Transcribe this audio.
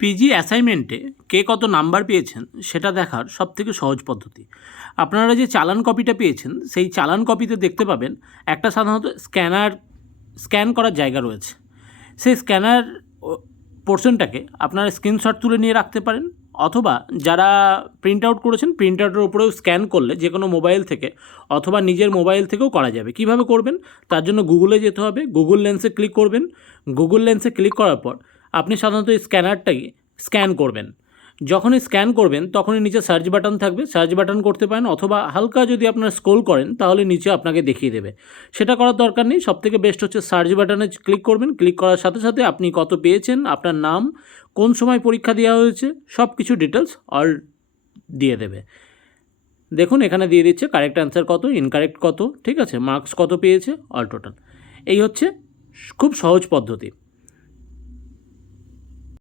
PG অ্যাসাইনমেন্টে কে কত number পেয়েছেন সেটা দেখার সবথেকে সহজ পদ্ধতি। আপনারা যে চালান কপিটা পেয়েছেন সেই চালান কপিতে দেখতে পাবেন একটা সাধারণত স্ক্যান করার জায়গা রয়েছে। সেই স্ক্যানার পোর্শনটাকে আপনারা স্ক্রিনশট তুলে নিয়ে রাখতে পারেন, অথবা যারা প্রিন্ট আউট করেছেন প্রিন্ট আউটের উপরেও স্ক্যান করলে যে কোনো মোবাইল থেকে অথবা নিজের মোবাইল থেকেও করা যাবে। কিভাবে করবেন? তার জন্য গুগলে যেতে হবে, গুগল লেন্সে ক্লিক করবেন। গুগল লেন্সে ক্লিক করার পর আপনি সাধারণত এই স্ক্যানারটাকে স্ক্যান করবেন। যখনই স্ক্যান করবেন তখনই নিচে সার্চ বাটন থাকবে, সার্চ বাটন করতে পারেন, অথবা হালকা যদি আপনারা স্ক্রোল করেন তাহলে নিচে আপনাকে দেখিয়ে দেবে। সেটা করার দরকার নেই, সবথেকে বেস্ট হচ্ছে সার্চ বাটনে ক্লিক করবেন। ক্লিক করার সাথে সাথে আপনি কত পেয়েছেন, আপনার নাম, কোন সময় পরীক্ষা দেওয়া হয়েছে, সব কিছু ডিটেলস অল দিয়ে দেবে। দেখুন এখানে দিয়ে দিচ্ছে কারেক্ট অ্যান্সার কত, ইনকারেক্ট কত, ঠিক আছে, মার্কস কত পেয়েছে, অল টোটাল। এই হচ্ছে খুব সহজ পদ্ধতি।